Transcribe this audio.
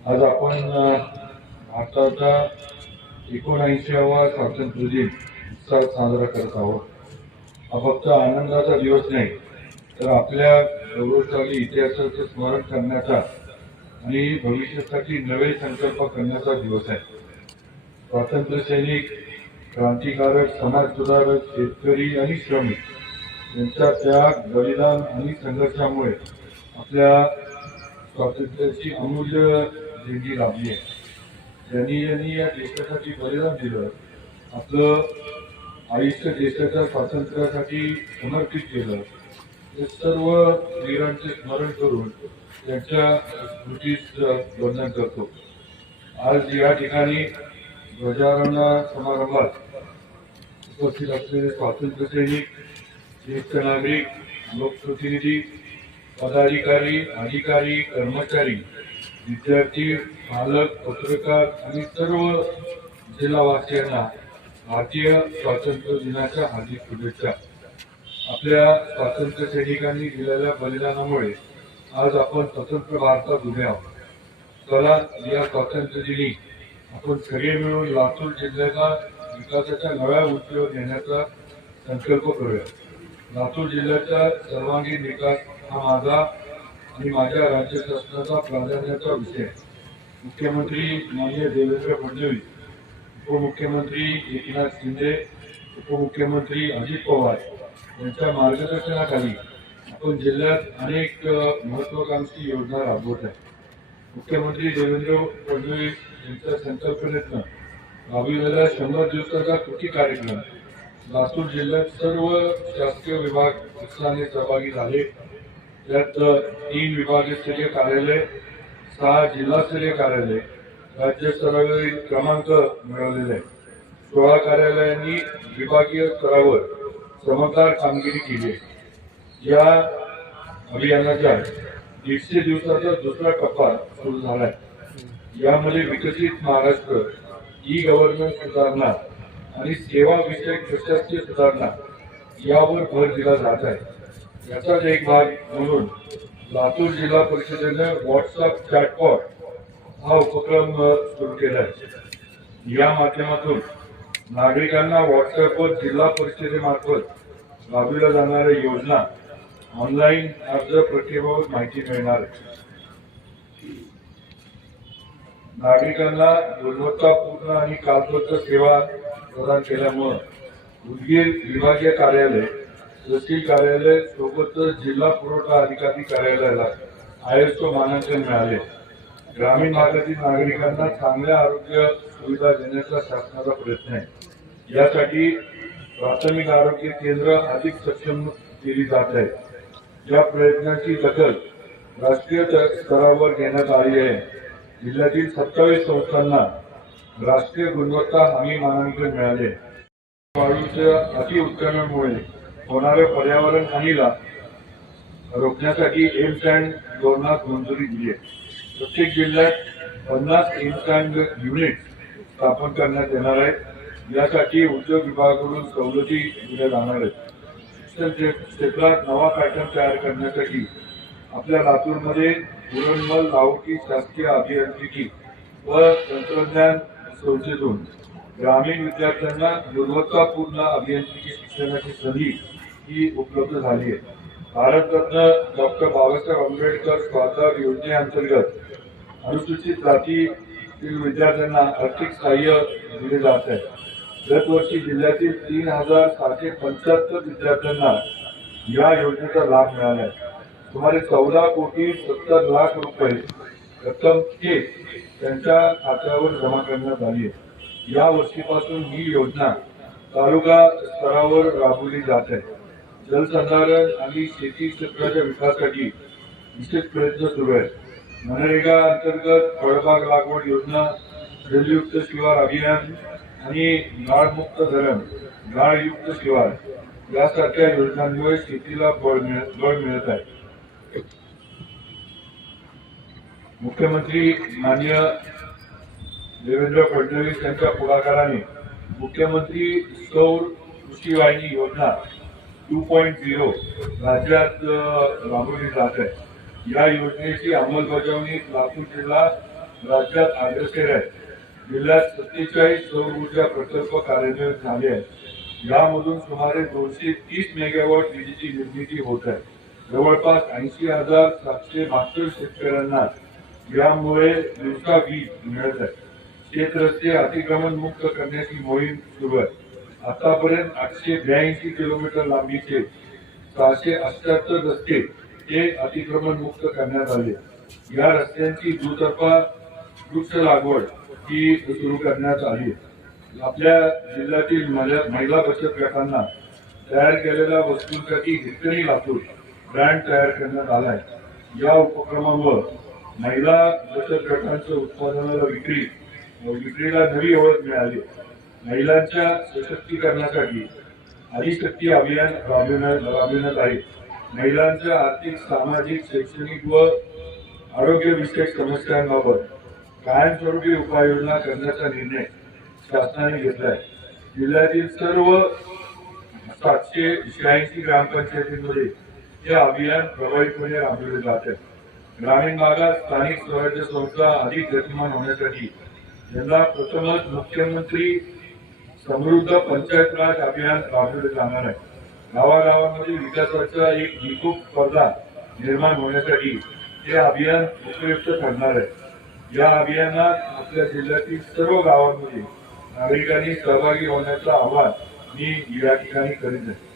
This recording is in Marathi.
आज आपण भारताचा एकोणऐंशीवा स्वातंत्र्य दिन उत्साहात साजरा करत आहोत. हा फक्त आनंदाचा दिवस नाही तर आपल्या गौरवशाली इतिहासाचे स्मरण करण्याचा आणि भविष्यासाठी नवे संकल्प करण्याचा दिवस आहे. स्वातंत्र्य सैनिक क्रांतिकारक समाज सुधारक शेतकरी आणि श्रमिक यांच्या त्याग बलिदान आणि संघर्षामुळे आपल्या स्वातंत्र्याची अमूल्य देणगी लाभली आहे. ज्यांनी यांनी या देशासाठी बलिदान दिलं. आपलं आयुष्य देशाच्या स्वातंत्र्यासाठी समर्पित केलं. हे सर्व वीरांचे स्मरण करून त्यांच्या स्मृतीच वंदन करतो. आज या ठिकाणी ध्वजारोहणा समारंभात उपस्थित असलेले स्वातंत्र्य सैनिक ज्येष्ठ नागरिक लोकप्रतिनिधी पदाधिकारी अधिकारी कर्मचारी विद्यार्थी पालक पत्रकार आणि सर्व जिल्हावासियांना भारतीय स्वातंत्र्य दिनाच्या हार्दिक शुभेच्छा. आपल्या स्वातंत्र्य सैनिकांनी दिलेल्या बलिदानामुळे आज आपण स्वतंत्र भारतात उभे आहोत. चला या स्वातंत्र्य दिनी आपण सगळे मिळून लातूर जिल्ह्याचा विकासाच्या नव्या उंचीवर नेण्याचा संकल्प करूया. लातूर जिल्ह्याचा सर्वांगीण विकास हा माझा आणि माझ्या राज्य शासनाचा प्राधान्याचा विषय. मुख्यमंत्री माननीय देवेंद्र फडणवीस उपमुख्यमंत्री एकनाथ शिंदे उपमुख्यमंत्री अजित पवार यांच्या मार्गदर्शनाखाली आपण जिल्ह्यात अनेक महत्वाकांक्षी योजना राबवत आहे. मुख्यमंत्री देवेंद्र फडणवीस यांच्या संकल्पनेतनं राबविलेला शंभर दिवसाचा कृती कार्यक्रम लातूर जिल्ह्यात सर्व शासकीय विभाग उत्साहाने सहभागी झाले. त्यात तीन विभागस्तरीय कार्यालय सहा जिल्हास्तरीय कार्यालय राज्यस्तरावरील क्रमांक मिळवलेले आहे सोळा कार्यालयांनी विभागीय स्तरावर चमकदार कामगिरी केली आहे. या अभियानाच्या दीडशे दिवसाचा दुसरा टप्पा सुरू झाला आहे. यामध्ये विकसित महाराष्ट्र ई गव्हर्नन्स सुधारणा आणि सेवा विषयक प्रशासकीय सुधारणा यावर भर दिला जात आहे. याचाच एक भाग म्हणून लातूर जिल्हा परिषदेने व्हॉट्सअप चॅटबॉट हा उपक्रम सुरू केला आहे या माध्यमातून नागरिकांना व्हॉट्सअपवर जिल्हा परिषदेमार्फत राबविल्या जाणाऱ्या योजना ऑनलाईन अर्ज प्रक्रियेबाबत माहिती मिळणार आहे. नागरिकांना गुणवत्तापूर्ण आणि कालबद्ध सेवा प्रदान केल्यामुळं उदगीर विभागीय कार्यालय तहसील कार्यालय सोबतच जिल्हा पुरवठा अधिकारी कार्यालयाला आयएसओ मानांकन मिळाले. ग्रामीण भागातील नागरिकांना चांगल्या आरोग्य सुविधा देण्याचा शासनाचा प्रयत्न आहे. यासाठी प्राथमिक आरोग्य केंद्र अधिक सक्षम केली जात आहे. या प्रयत्नाची दखल राष्ट्रीय स्तरावर घेण्यात आली आहे. जिल्ह्यातील सत्तावीस संस्थांना राष्ट्रीय गुणवत्ता हमी मानांकन मिळाले. वाळूच्या अतिउत्खननामुळे होणाऱ्या पर्यावरण हानीला रोखण्यासाठी एम्स अँड धोरणात मंजुरी दिली आहे. प्रत्येक जिल्ह्यात पन्नास एम्स अँड युनिट स्थापन करण्यात येणार आहे यासाठी उद्योग विभागाकडून सवलती दिल्या जाणार आहेत. शिक्षण क्षेत्रात नवा पॅटर्न तयार करण्यासाठी आपल्या लातूरमध्ये पुरणमल लाहोटी शासकीय अभियांत्रिकी व तंत्रज्ञान संस्थेतून ग्रामीण विद्यार्थ्यांना गुणवत्तापूर्ण अभियांत्रिकी शिक्षणाची संधी ही उपलब्ध झाली आहे. भारतरत्न डॉक्टर बाबासाहेब आंबेडकर स्वाधार योजनेअंतर्गत अनुसूचित जातीतील विद्यार्थ्यांना आर्थिक सहाय्य दिले जात आहे. गतवर्षी जिल्ह्यातील तीन हजार सहाशे पंच्याहत्तर विद्यार्थ्यांना या योजनेचा लाभ मिळाला आहे. सुमारे चौदा कोटी सत्तर लाख रुपये रक्कम थेट त्यांच्या खात्यावर जमा करण्यात आली आहे. या वर्षीपासून ही योजना तालुका स्तरावर राबवली जात आहे. जलसंधारण आणि शेती क्षेत्राच्या विकासासाठी विशेष प्रयत्न सुरू आहेत. मनरेगा अंतर्गत फळबाग लागवड योजना जलयुक्त शिवार अभियान आणि गाळमुक्त धरण गाळयुक्त शिवार यासारख्या योजनांमुळे शेतीला बळ मिळत बळ मिळत आहे. मुख्यमंत्री मान्य देवेंद्र फडणवीस यांच्या पुढाकाराने मुख्यमंत्री सौर कृषी वाहिनी योजना टू पॉईंट झिरो राज्यात राबवली जात आहे. या योजनेची अंमलबजावणी लातूर जिल्हा राज्यात अग्रसेर आहे. जिल्ह्यात सत्तेचाळीस सौर ऊर्जा प्रकल्प कार्यान्वित झाले आहेत. यामधून सुमारे दोनशे तीस मेगावॉट विजेची निर्मिती होत आहे. जवळपास ऐंशी हजार सातशे बहात्तर शेतकऱ्यांना यामुळे दिवसा वीज मिळत आहे. शेत रस्ते अतिक्रमण मुक्त करण्याची मोहीम सुरू आहे. आतापर्यंत आठशे ब्याऐंशी किलोमीटर लांबीचे सहाशे अठ्याहत्तर रस्ते हे अतिक्रमण मुक्त करण्यात आले. या रस्त्यांची दुतर्फा वृक्ष लागवड ही सुरू करण्यात आली. आपल्या जिल्ह्यातील महिला बचत गटांना तयार केलेल्या वस्तूंसाठी हिरकणी लातूर ब्रँड तयार करण्यात आलाय. या उपक्रमामुळे महिला बचत गटांच्या उत्पादनाला विक्री विक्रीला नवी ओळख मिळाली. महिलांच्या सशक्तीकरणासाठी आदिशक्ती अभियान राबविण्यात राबविण्यात आहे महिलांच्या आर्थिक सामाजिक शैक्षणिक व आरोग्यविषयक समस्यांबाबत कायमस्वरूपी उपाययोजना करण्याचा निर्णय शासनाने घेतलाय. जिल्ह्यातील सर्व सातशे शहाऐंशी ग्रामपंचायतींमध्ये हे अभियान प्रभावीपणे राबविले जात आहे. ग्रामीण भागात स्थानिक स्वराज्य संस्था अधिक गतिमान होण्यासाठी यंदा प्रथमच मुख्यमंत्री समृद्ध पंचायत राज अभियान राबविले जाणार आहे. गावागावांमध्ये विकासाचा एक निकूप स्पर्धा निर्माण होण्यासाठी हे अभियान उपयुक्त ठरणार आहे. या अभियानात आपल्या जिल्ह्यातील सर्व गावांमध्ये नागरिकांनी सहभागी होण्याचं आवाहन मी या ठिकाणी करीत आहे.